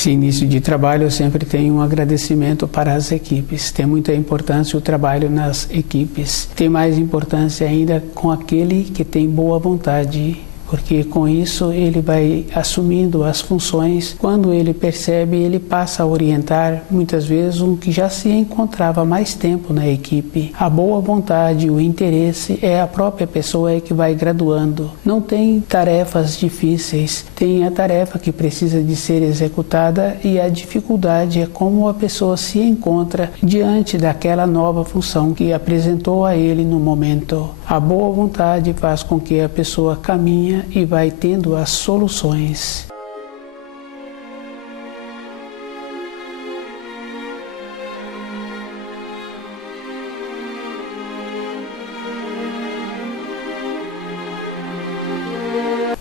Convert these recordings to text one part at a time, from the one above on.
Esse início de trabalho eu sempre tenho um agradecimento para as equipes. Tem muita importância o trabalho nas equipes. Tem mais importância ainda com aquele que tem boa vontade, porque com isso ele vai assumindo as funções. Quando ele percebe, ele passa a orientar muitas vezes um que já se encontrava mais tempo na equipe. A boa vontade, o interesse é a própria pessoa que vai graduando. Não tem tarefas difíceis, tem a tarefa que precisa de ser executada e a dificuldade é como a pessoa se encontra diante daquela nova função que apresentou a ele no momento. A boa vontade faz com que a pessoa caminhe e vai tendo as soluções.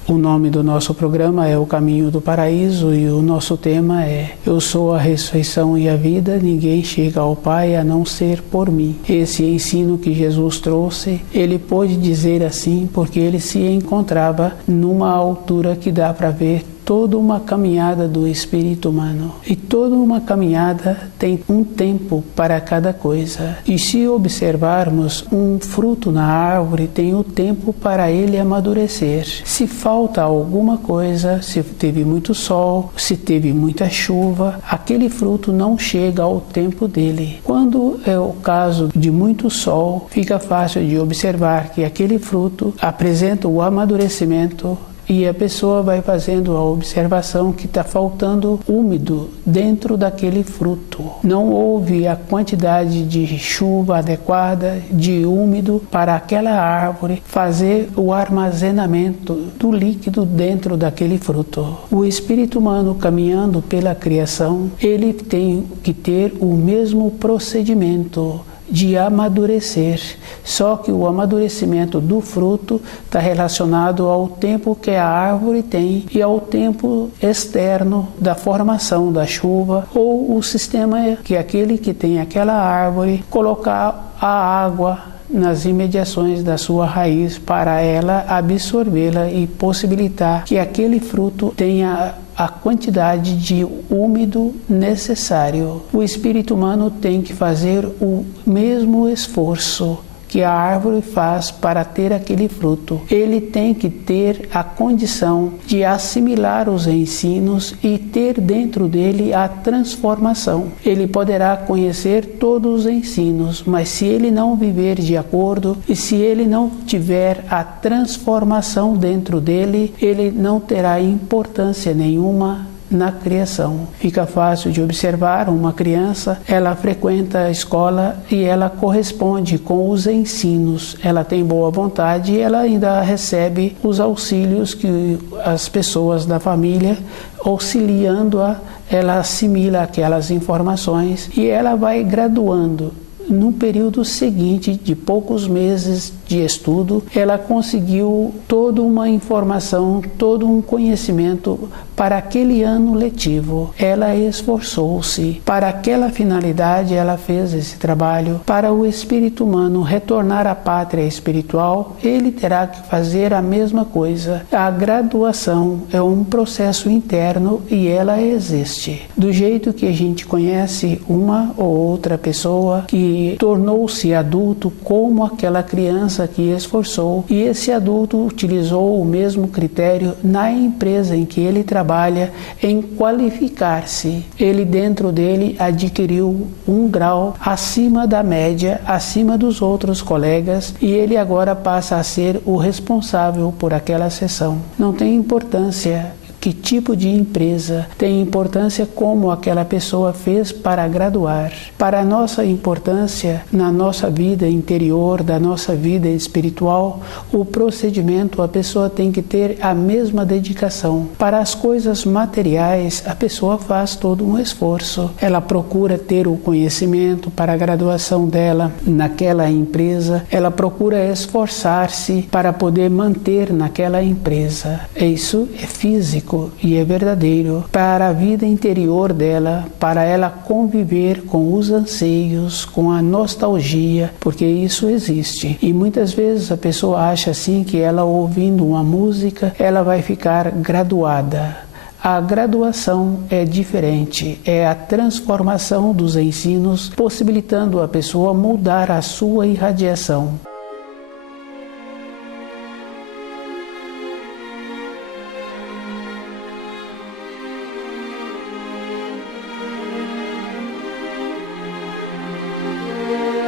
O nome do nosso programa é O Caminho do Paraíso e o nosso tema é Eu sou a ressurreição e a vida, ninguém chega ao Pai a não ser por mim. Esse ensino que Jesus trouxe, ele pôde dizer assim porque ele se encontrava numa altura que dá para ver toda uma caminhada do espírito humano. E toda uma caminhada tem um tempo para cada coisa. E se observarmos um fruto na árvore, tem o tempo para ele amadurecer. Se falta alguma coisa, se teve muito sol, se teve muita chuva, aquele fruto não chega ao tempo dele. Quando é o caso de muito sol, fica fácil de observar que aquele fruto apresenta o amadurecimento e a pessoa vai fazendo a observação que está faltando úmido dentro daquele fruto. Não houve a quantidade de chuva adequada, de úmido para aquela árvore fazer o armazenamento do líquido dentro daquele fruto. O espírito humano caminhando pela criação, ele tem que ter o mesmo procedimento de amadurecer, só que o amadurecimento do fruto está relacionado ao tempo que a árvore tem e ao tempo externo da formação da chuva ou o sistema que aquele que tem aquela árvore colocar a água nas imediações da sua raiz para ela absorvê-la e possibilitar que aquele fruto tenha a quantidade de úmido necessário. O espírito humano tem que fazer o mesmo esforço que a árvore faz para ter aquele fruto. Ele tem que ter a condição de assimilar os ensinos e ter dentro dele a transformação. Ele poderá conhecer todos os ensinos, mas se ele não viver de acordo e se ele não tiver a transformação dentro dele, ele não terá importância nenhuma na criação. Fica fácil de observar uma criança, ela frequenta a escola e ela corresponde com os ensinos. Ela tem boa vontade e ela ainda recebe os auxílios que as pessoas da família, auxiliando-a, ela assimila aquelas informações e ela vai graduando. No período seguinte, de poucos meses de estudo, ela conseguiu toda uma informação, todo um conhecimento para aquele ano letivo. Ela esforçou-se. Para aquela finalidade, ela fez esse trabalho. Para o espírito humano retornar à pátria espiritual, ele terá que fazer a mesma coisa. A graduação é um processo interno e ela existe. Do jeito que a gente conhece uma ou outra pessoa que tornou-se adulto como aquela criança que esforçou, e esse adulto utilizou o mesmo critério na empresa em que ele trabalha em qualificar-se. Ele dentro dele adquiriu um grau acima da média, acima dos outros colegas, e ele agora passa a ser o responsável por aquela seção. Não tem importância que tipo de empresa, tem importância como aquela pessoa fez para graduar. Para a nossa importância na nossa vida interior, da nossa vida espiritual, o procedimento, a pessoa tem que ter a mesma dedicação. Para as coisas materiais, a pessoa faz todo um esforço. Ela procura ter o conhecimento para a graduação dela naquela empresa, ela procura esforçar-se para poder manter naquela empresa. Isso é físico e é verdadeiro para a vida interior dela, para ela conviver com os anseios, com a nostalgia, porque isso existe. E muitas vezes a pessoa acha assim que ela ouvindo uma música, ela vai ficar graduada. A graduação é diferente, é a transformação dos ensinos, possibilitando a pessoa mudar a sua irradiação.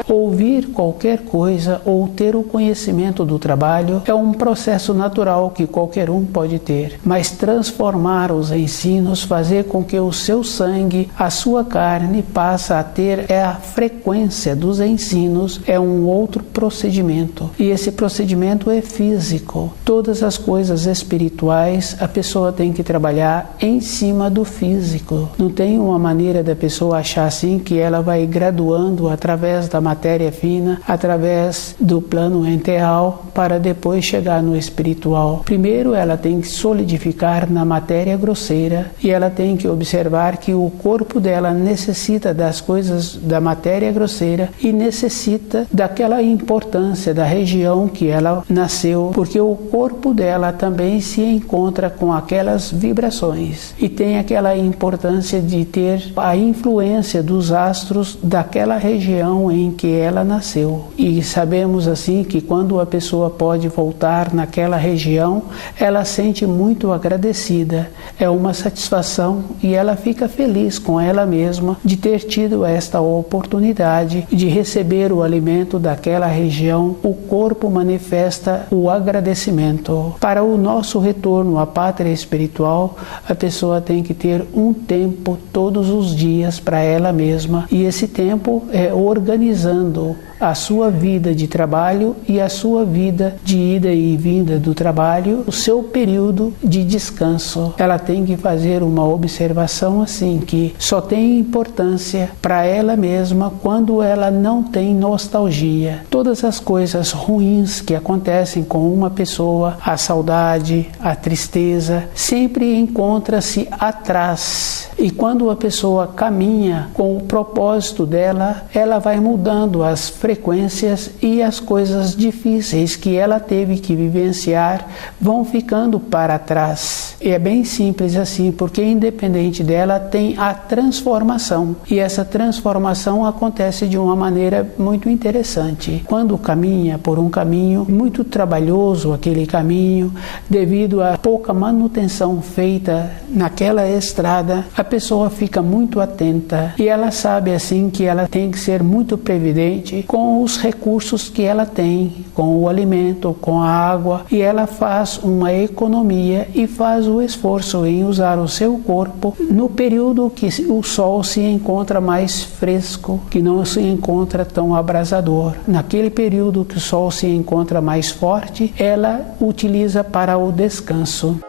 Ouvir qualquer coisa ou ter o conhecimento do trabalho é um processo natural que qualquer um pode ter, mas transformar os ensinos, fazer com que o seu sangue, a sua carne, passe a ter a frequência dos ensinos, é um outro procedimento. E esse procedimento é físico. Todas as coisas espirituais, a pessoa tem que trabalhar em cima do físico. Não tem uma maneira da pessoa achar assim que ela vai graduando através da matéria fina, através do plano enteral, para depois chegar no espiritual. Primeiro ela tem que solidificar na matéria grosseira e ela tem que observar que o corpo dela necessita das coisas da matéria grosseira e necessita daquela importância da região que ela nasceu, porque o corpo dela também se encontra com aquelas vibrações e tem aquela importância de ter a influência dos astros daquela região em que ela nasceu. E sabemos assim que quando a pessoa pode voltar naquela região, ela sente muito agradecida, é uma satisfação e ela fica feliz com ela mesma de ter tido esta oportunidade de receber o alimento daquela região. O corpo manifesta o agradecimento. Para o nosso retorno à pátria espiritual, a pessoa tem que ter um tempo todos os dias para ela mesma e esse tempo é organizando a sua vida de trabalho e a sua vida de ida e vinda do trabalho, o seu período de descanso. Ela tem que fazer uma observação assim, que só tem importância para ela mesma quando ela não tem nostalgia. Todas as coisas ruins que acontecem com uma pessoa, a saudade, a tristeza, sempre encontra-se atrás. E quando a pessoa caminha com o propósito dela, ela vai mudando as frequências e as coisas difíceis que ela teve que vivenciar vão ficando para trás. E é bem simples assim, porque independente dela tem a transformação. E essa transformação acontece de uma maneira muito interessante. Quando caminha por um caminho muito trabalhoso, aquele caminho, devido a pouca manutenção feita naquela estrada, a pessoa fica muito atenta e ela sabe assim que ela tem que ser muito previdente com os recursos que ela tem, com o alimento, com a água, e ela faz uma economia e faz o esforço em usar o seu corpo no período que o sol se encontra mais fresco, que não se encontra tão abrasador. Naquele período que o sol se encontra mais forte, ela utiliza para o descanso.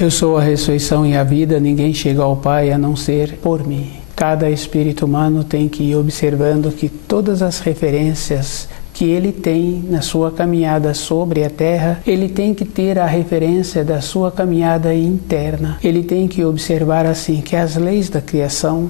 Eu sou a ressurreição e a vida, ninguém chega ao Pai a não ser por mim. Cada espírito humano tem que ir observando que todas as referências que ele tem na sua caminhada sobre a Terra, ele tem que ter a referência da sua caminhada interna. Ele tem que observar assim que as leis da criação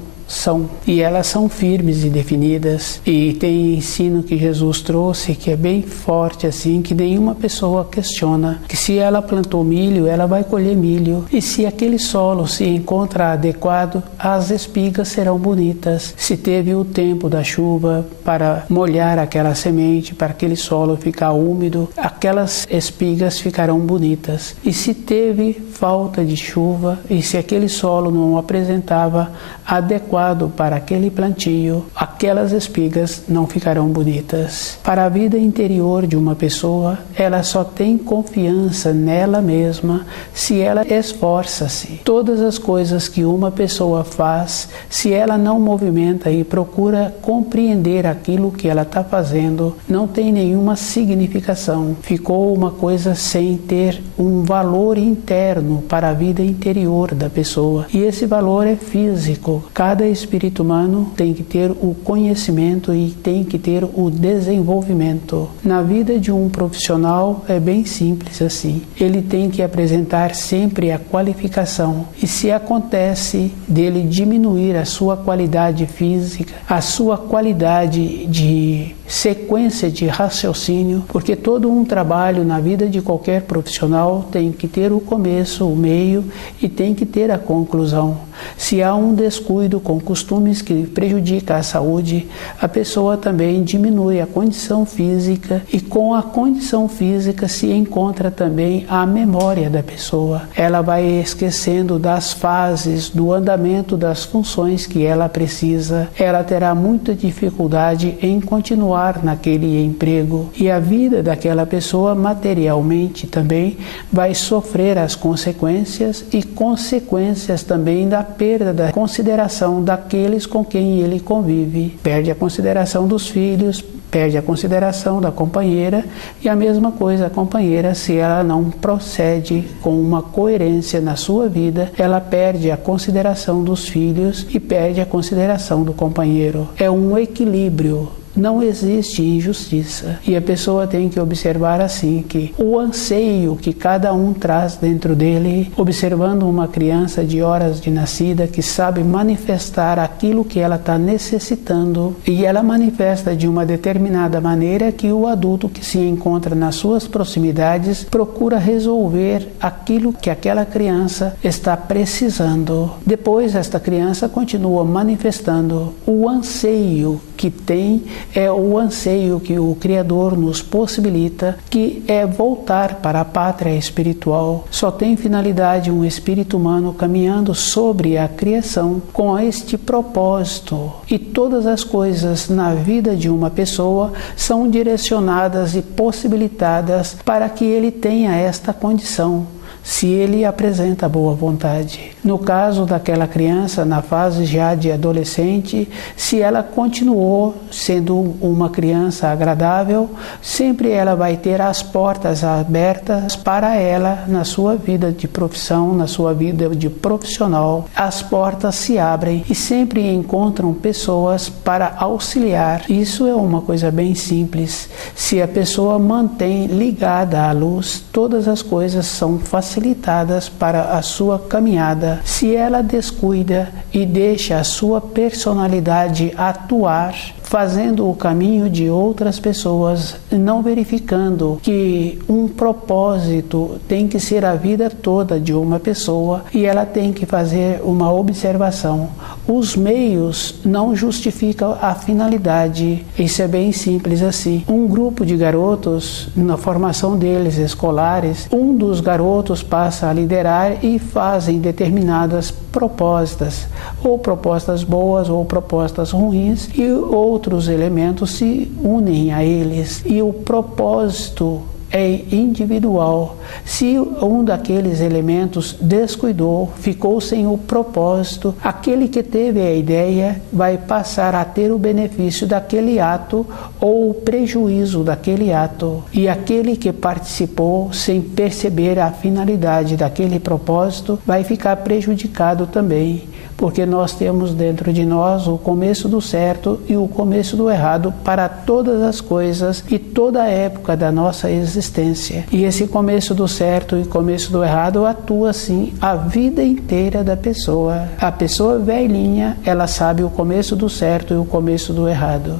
e elas são firmes e definidas, e tem ensino que Jesus trouxe que é bem forte assim, que nenhuma pessoa questiona, que se ela plantou milho, ela vai colher milho, e se aquele solo se encontra adequado, as espigas serão bonitas. Se teve o tempo da chuva para molhar aquela semente, para aquele solo ficar úmido, aquelas espigas ficarão bonitas. E se teve falta de chuva, e se aquele solo não apresentava adequado para aquele plantio, aquelas espigas não ficarão bonitas. Para a vida interior de uma pessoa, ela só tem confiança nela mesma se ela esforça-se. Todas as coisas que uma pessoa faz, se ela não movimenta e procura compreender aquilo que ela está fazendo, não tem nenhuma significação. Ficou uma coisa sem ter um valor interno para a vida interior da pessoa. E esse valor é físico. Cada espírito humano tem que ter o conhecimento e tem que ter o desenvolvimento. Na vida de um profissional é bem simples assim. Ele tem que apresentar sempre a qualificação. E se acontece dele diminuir a sua qualidade física, a sua qualidade de sequência de raciocínio, porque todo um trabalho na vida de qualquer profissional tem que ter o começo, o meio e tem que ter a conclusão. Se há um descuido com costumes que prejudica a saúde, a pessoa também diminui a condição física e com a condição física se encontra também a memória da pessoa. Ela vai esquecendo das fases, do andamento das funções que ela precisa. Ela terá muita dificuldade em continuar naquele emprego e a vida daquela pessoa materialmente também vai sofrer as consequências e consequências também da perda da consideração daqueles com quem ele convive. Perde a consideração dos filhos, perde a consideração da companheira e a mesma coisa a companheira, se ela não procede com uma coerência na sua vida, ela perde a consideração dos filhos e perde a consideração do companheiro. É um equilíbrio. Não existe injustiça e a pessoa tem que observar assim que o anseio que cada um traz dentro dele, observando uma criança de horas de nascida que sabe manifestar aquilo que ela está necessitando e ela manifesta de uma determinada maneira que o adulto que se encontra nas suas proximidades procura resolver aquilo que aquela criança está precisando. Depois esta criança continua manifestando o anseio que tem, é o anseio que o Criador nos possibilita, que é voltar para a pátria espiritual. Só tem finalidade um espírito humano caminhando sobre a criação com este propósito. E todas as coisas na vida de uma pessoa são direcionadas e possibilitadas para que ele tenha esta condição, se ele apresenta boa vontade. No caso daquela criança, na fase já de adolescente, se ela continuou sendo uma criança agradável, sempre ela vai ter as portas abertas para ela na sua vida de profissão, na sua vida de profissional. As portas se abrem e sempre encontram pessoas para auxiliar. Isso é uma coisa bem simples. Se a pessoa mantém ligada à luz, todas as coisas são facilitadas para a sua caminhada. Se ela descuida e deixa a sua personalidade atuar, fazendo o caminho de outras pessoas, não verificando que um propósito tem que ser a vida toda de uma pessoa e ela tem que fazer uma observação. Os meios não justificam a finalidade. Isso é bem simples assim. Um grupo de garotos, na formação deles escolares, um dos garotos passa a liderar e fazem determinadas propostas, ou propostas boas ou propostas ruins, e outros elementos se unem a eles. E o propósito é individual. Se um daqueles elementos descuidou, ficou sem o propósito, aquele que teve a ideia vai passar a ter o benefício daquele ato ou o prejuízo daquele ato. E aquele que participou sem perceber a finalidade daquele propósito vai ficar prejudicado também. Porque nós temos dentro de nós o começo do certo e o começo do errado para todas as coisas e toda a época da nossa existência. E esse começo do certo e começo do errado atua assim a vida inteira da pessoa. A pessoa velhinha, ela sabe o começo do certo e o começo do errado.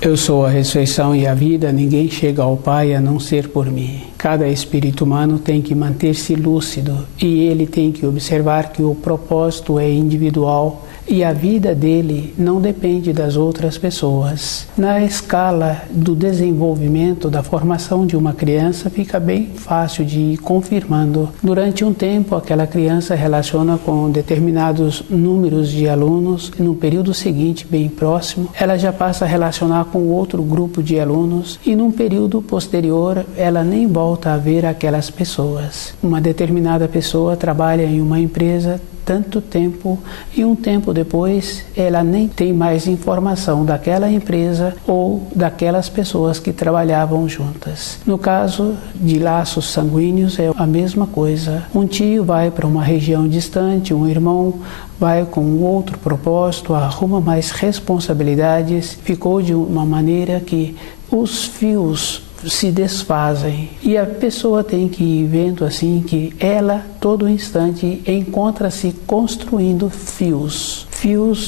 Eu sou a ressurreição e a vida, ninguém chega ao Pai a não ser por mim. Cada espírito humano tem que manter-se lúcido e ele tem que observar que o propósito é individual e a vida dele não depende das outras pessoas. Na escala do desenvolvimento, da formação de uma criança, fica bem fácil de ir confirmando. Durante um tempo, aquela criança relaciona com determinados números de alunos. No período seguinte, bem próximo, ela já passa a relacionar com outro grupo de alunos e num período posterior, ela nem volta a ver aquelas pessoas. Uma determinada pessoa trabalha em uma empresa, tanto tempo e um tempo depois ela nem tem mais informação daquela empresa ou daquelas pessoas que trabalhavam juntas. No caso de laços sanguíneos é a mesma coisa. Um tio vai para uma região distante, um irmão vai com outro propósito, arruma mais responsabilidades, ficou de uma maneira que os fios se desfazem e a pessoa tem que ir vendo assim que ela todo instante encontra-se construindo fios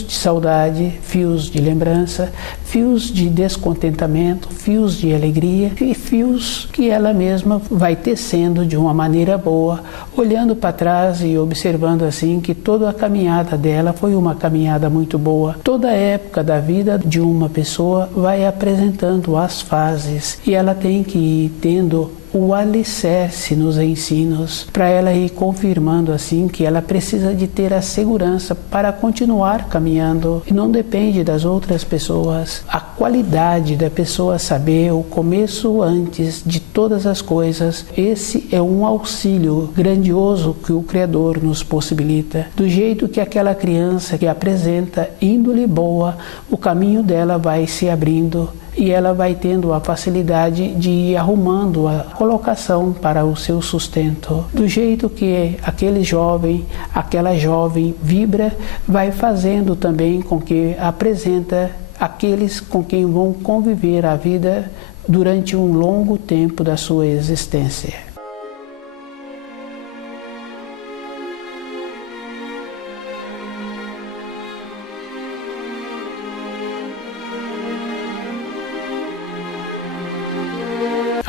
de saudade, fios de lembrança, fios de descontentamento, fios de alegria e fios que ela mesma vai tecendo de uma maneira boa, olhando para trás e observando assim que toda a caminhada dela foi uma caminhada muito boa. Toda a época da vida de uma pessoa vai apresentando as fases e ela tem que ir tendo o alicerce nos ensinos, para ela ir confirmando assim que ela precisa de ter a segurança para continuar caminhando e não depende das outras pessoas. A qualidade da pessoa saber o começo antes de todas as coisas, esse é um auxílio grandioso que o Criador nos possibilita. Do jeito que aquela criança que apresenta índole boa, o caminho dela vai se abrindo e ela vai tendo a facilidade de ir arrumando a colocação para o seu sustento. Do jeito que aquele jovem, aquela jovem vibra, vai fazendo também com que apresenta aqueles com quem vão conviver a vida durante um longo tempo da sua existência.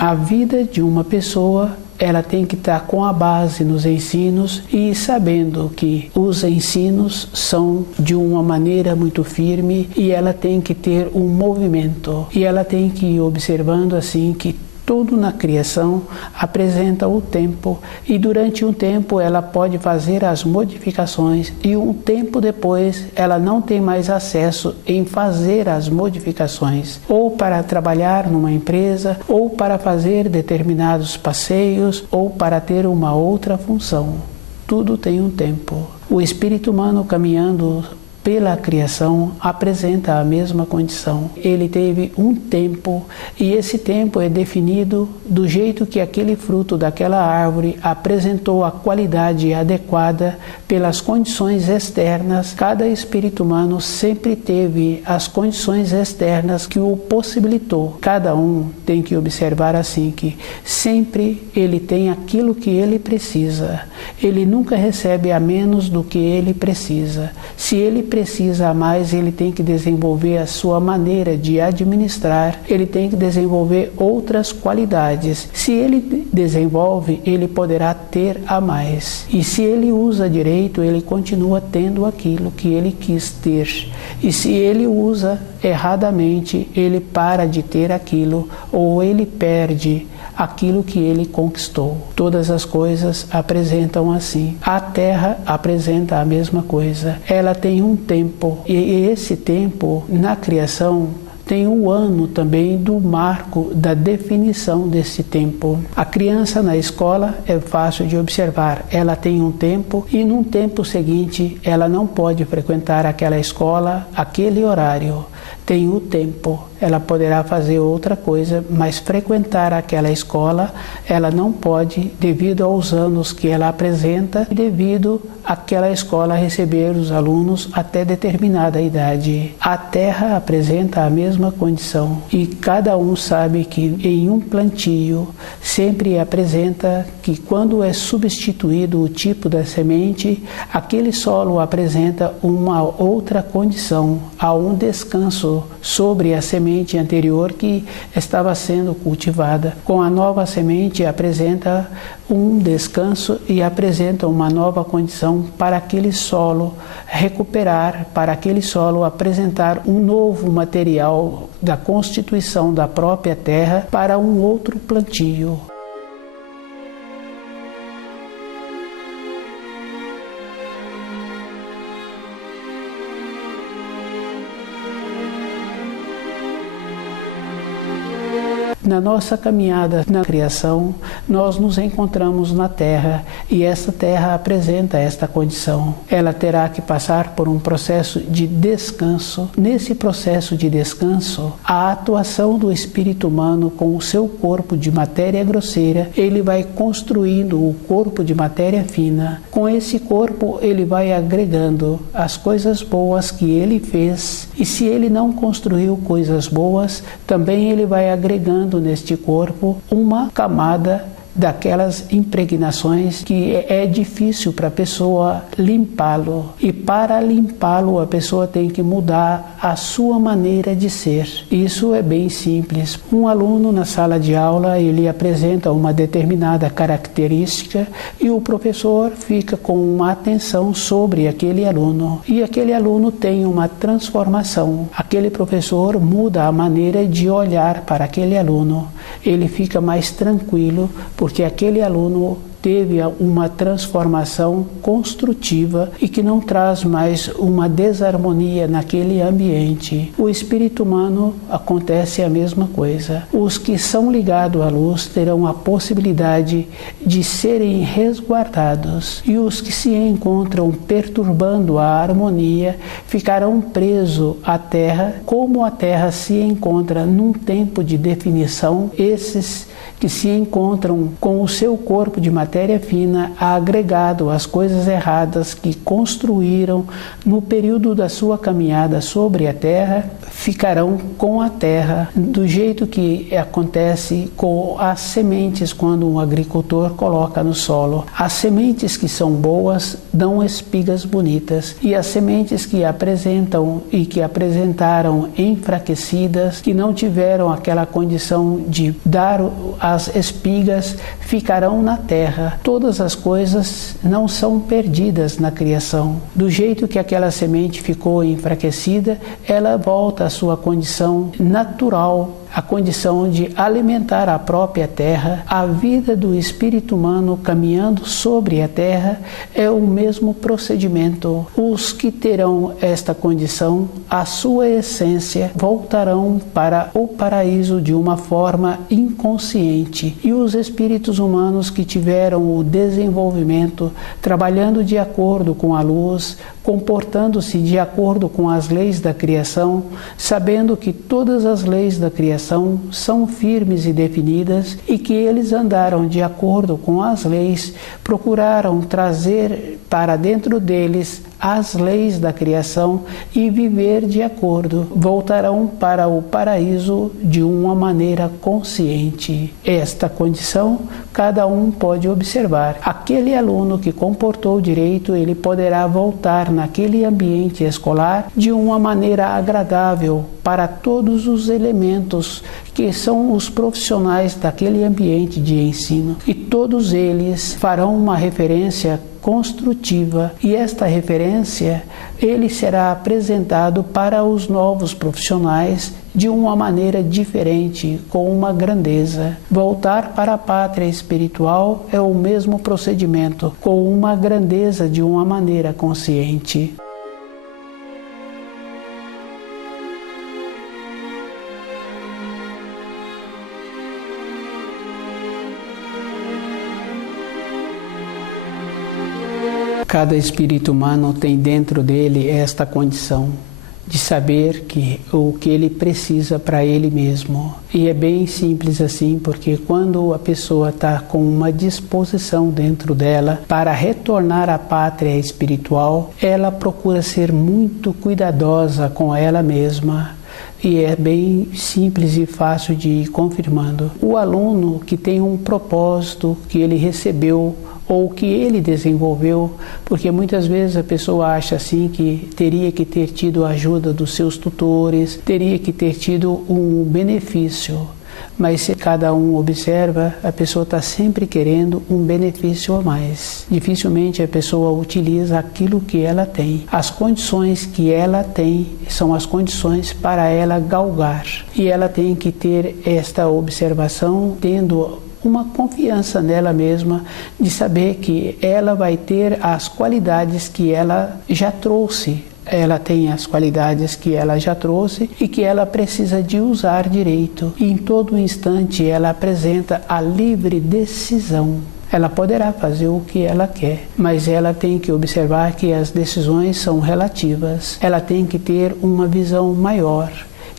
A vida de uma pessoa, ela tem que estar com a base nos ensinos e sabendo que os ensinos são de uma maneira muito firme e ela tem que ter um movimento. E ela tem que ir observando assim que tudo na criação apresenta o tempo e durante um tempo ela pode fazer as modificações e um tempo depois ela não tem mais acesso em fazer as modificações ou para trabalhar numa empresa ou para fazer determinados passeios ou para ter uma outra função. Tudo tem um tempo. O espírito humano caminhando pela criação apresenta a mesma condição. Ele teve um tempo e esse tempo é definido do jeito que aquele fruto daquela árvore apresentou a qualidade adequada pelas condições externas. Cada espírito humano sempre teve as condições externas que o possibilitou. Cada um tem que observar assim que sempre ele tem aquilo que ele precisa. Ele nunca recebe a menos do que ele precisa. Se ele precisa mais, ele tem que desenvolver a sua maneira de administrar, ele tem que desenvolver outras qualidades. Se ele desenvolve, ele poderá ter a mais. E se ele usa direito, ele continua tendo aquilo que ele quis ter. E se ele usa erradamente, ele para de ter aquilo ou ele perde aquilo que ele conquistou. Todas as coisas apresentam assim. A Terra apresenta a mesma coisa. Ela tem um tempo e esse tempo na criação tem o ano também do marco da definição desse tempo. A criança na escola é fácil de observar. Ela tem um tempo e num tempo seguinte ela não pode frequentar aquela escola, aquele horário. Tem o tempo. Ela poderá fazer outra coisa, mas frequentar aquela escola ela não pode devido aos anos que ela apresenta e devido àquela escola receber os alunos até determinada idade. A Terra apresenta a mesma condição e cada um sabe que em um plantio sempre apresenta que quando é substituído o tipo da semente, aquele solo apresenta uma outra condição, há um descanso sobre a semente anterior que estava sendo cultivada. Com a nova semente apresenta um descanso e apresenta uma nova condição para aquele solo recuperar, para aquele solo apresentar um novo material da constituição da própria terra para um outro plantio. Na nossa caminhada na criação, nós nos encontramos na Terra e essa Terra apresenta esta condição. Ela terá que passar por um processo de descanso. Nesse processo de descanso, a atuação do espírito humano com o seu corpo de matéria grosseira, ele vai construindo o corpo de matéria fina. Com esse corpo, ele vai agregando as coisas boas que ele fez. E se ele não construiu coisas boas, também ele vai agregando neste corpo uma camada daquelas impregnações que é difícil para a pessoa limpá-lo. E para limpá-lo, a pessoa tem que mudar a sua maneira de ser. Isso é bem simples. Um aluno na sala de aula, ele apresenta uma determinada característica e o professor fica com uma atenção sobre aquele aluno. E aquele aluno tem uma transformação. Aquele professor muda a maneira de olhar para aquele aluno. Ele fica mais tranquilo, porque aquele aluno teve uma transformação construtiva e que não traz mais uma desarmonia naquele ambiente. O espírito humano acontece a mesma coisa. Os que são ligados à luz terão a possibilidade de serem resguardados e os que se encontram perturbando a harmonia ficarão presos à Terra. Como a Terra se encontra num tempo de definição, esses que se encontram com o seu corpo de matéria fina agregado às coisas erradas que construíram no período da sua caminhada sobre a Terra, ficarão com a Terra, do jeito que acontece com as sementes quando um agricultor coloca no solo. As sementes que são boas dão espigas bonitas e as sementes que apresentam e que apresentaram enfraquecidas, que não tiveram aquela condição de dar as espigas, ficarão na terra. Todas as coisas não são perdidas na criação. Do jeito que aquela semente ficou enfraquecida, ela volta à sua condição natural, a condição de alimentar a própria terra. A vida do espírito humano caminhando sobre a terra é o mesmo procedimento. Os que terão esta condição, a sua essência, voltarão para o paraíso de uma forma inconsciente. E os espíritos humanos que tiveram o desenvolvimento, trabalhando de acordo com a luz, comportando-se de acordo com as leis da criação, sabendo que todas as leis da criação são firmes e definidas e que eles andaram de acordo com as leis, procuraram trazer para dentro deles as leis da criação e viver de acordo, voltarão para o paraíso de uma maneira consciente. Esta condição cada um pode observar. Aquele aluno que comportou direito, ele poderá voltar naquele ambiente escolar de uma maneira agradável para todos os elementos que são os profissionais daquele ambiente de ensino. E todos eles farão uma referência construtiva, e esta referência ele será apresentado para os novos profissionais de uma maneira diferente, com uma grandeza. Voltar para a pátria espiritual é o mesmo procedimento, com uma grandeza de uma maneira consciente. Cada espírito humano tem dentro dele esta condição de saber o que ele precisa para ele mesmo. E é bem simples assim, porque quando a pessoa está com uma disposição dentro dela para retornar à pátria espiritual, ela procura ser muito cuidadosa com ela mesma. E é bem simples e fácil de ir confirmando. O aluno que tem um propósito que ele recebeu ou que ele desenvolveu, porque muitas vezes a pessoa acha assim que teria que ter tido a ajuda dos seus tutores, teria que ter tido um benefício. Mas se cada um observa, a pessoa está sempre querendo um benefício a mais. Dificilmente a pessoa utiliza aquilo que ela tem. As condições que ela tem são as condições para ela galgar. E ela tem que ter esta observação, tendo uma confiança nela mesma, de saber que ela vai ter as qualidades que ela já trouxe. ela tem as qualidades que ela já trouxe e que ela precisa de usar direito. E em todo instante ela apresenta a livre decisão. Ela poderá fazer o que ela quer, mas ela tem que observar que as decisões são relativas. Ela tem que ter uma visão maior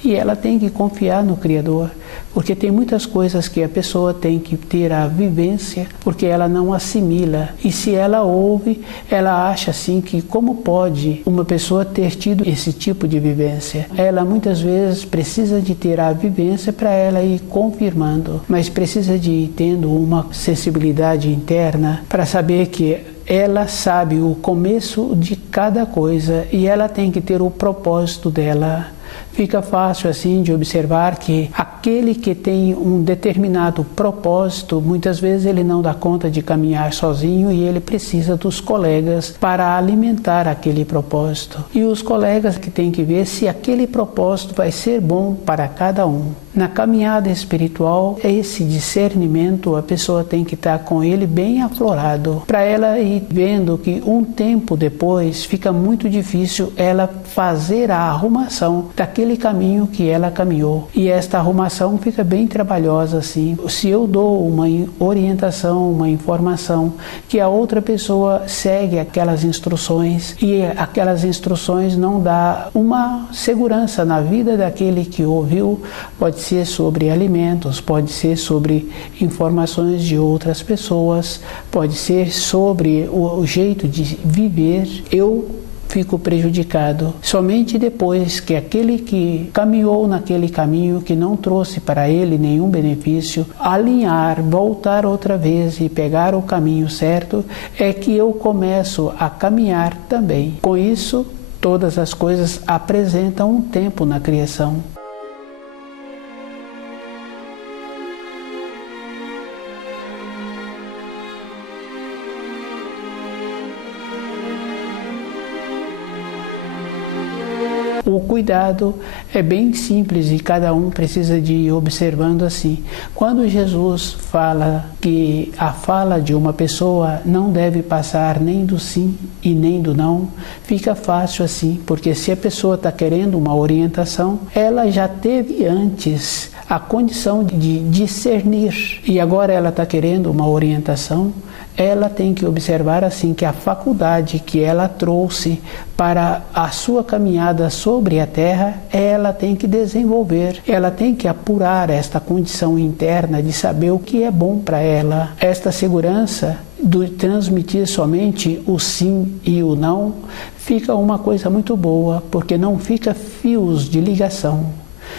e ela tem que confiar no Criador, porque tem muitas coisas que a pessoa tem que ter a vivência, porque ela não assimila. E se ela ouve, ela acha assim que como pode uma pessoa ter tido esse tipo de vivência? Ela muitas vezes precisa de ter a vivência para ela ir confirmando, mas precisa de ir tendo uma sensibilidade interna para saber que ela sabe o começo de cada coisa e ela tem que ter o propósito dela. Fica fácil assim de observar que aquele que tem um determinado propósito, muitas vezes ele não dá conta de caminhar sozinho e ele precisa dos colegas para alimentar aquele propósito. E os colegas que têm que ver se aquele propósito vai ser bom para cada um. Na caminhada espiritual, esse discernimento a pessoa tem que estar com ele bem aflorado, para ela ir vendo que um tempo depois fica muito difícil ela fazer a arrumação daquele caminho que ela caminhou. E esta arrumação fica bem trabalhosa assim. Se eu dou uma orientação, uma informação, que a outra pessoa segue aquelas instruções e aquelas instruções não dá uma segurança na vida daquele que ouviu, pode ser sobre alimentos, pode ser sobre informações de outras pessoas, pode ser sobre o jeito de viver, eu fico prejudicado. Somente depois que aquele que caminhou naquele caminho que não trouxe para ele nenhum benefício, alinhar, voltar outra vez e pegar o caminho certo, é que eu começo a caminhar também. Com isso, todas as coisas apresentam um tempo na criação. O cuidado é bem simples e cada um precisa de ir observando assim. Quando Jesus fala que a fala de uma pessoa não deve passar nem do sim e nem do não, fica fácil assim, porque se a pessoa está querendo uma orientação, ela já teve antes a condição de discernir e agora ela está querendo uma orientação. Ela tem que observar assim que a faculdade que ela trouxe para a sua caminhada sobre a terra, ela tem que desenvolver, ela tem que apurar esta condição interna de saber o que é bom para ela. Esta segurança de transmitir somente o sim e o não fica uma coisa muito boa, porque não fica fios de ligação.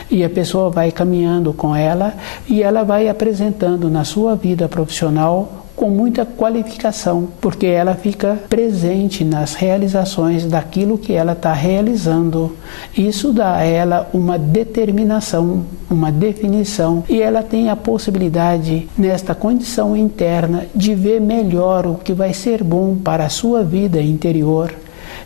E a pessoa vai caminhando com ela e ela vai apresentando na sua vida profissional com muita qualificação, porque ela fica presente nas realizações daquilo que ela está realizando. Isso dá a ela uma determinação, uma definição, e ela tem a possibilidade, nesta condição interna, de ver melhor o que vai ser bom para a sua vida interior.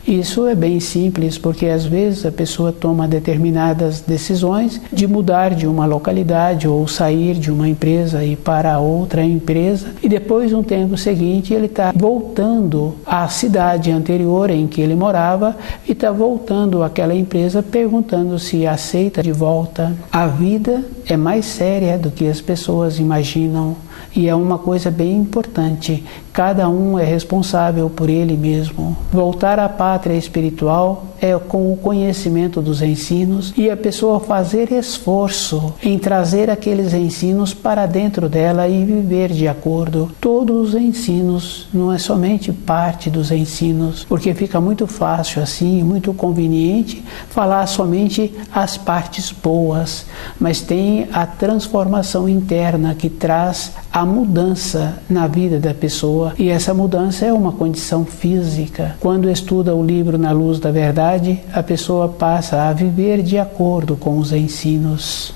Isso é bem simples, porque às vezes a pessoa toma determinadas decisões de mudar de uma localidade ou sair de uma empresa e ir para outra empresa e depois, no tempo seguinte, ele está voltando à cidade anterior em que ele morava e está voltando àquela empresa perguntando se aceita de volta. A vida é mais séria do que as pessoas imaginam. E é uma coisa bem importante, cada um é responsável por ele mesmo. Voltar à pátria espiritual é com o conhecimento dos ensinos e a pessoa fazer esforço em trazer aqueles ensinos para dentro dela e viver de acordo. Todos os ensinos, não é somente parte dos ensinos, porque fica muito fácil assim, muito conveniente falar somente as partes boas, mas tem a transformação interna que traz a mudança na vida da pessoa, e essa mudança é uma condição física. Quando estuda o livro Na Luz da Verdade, a pessoa passa a viver de acordo com os ensinos.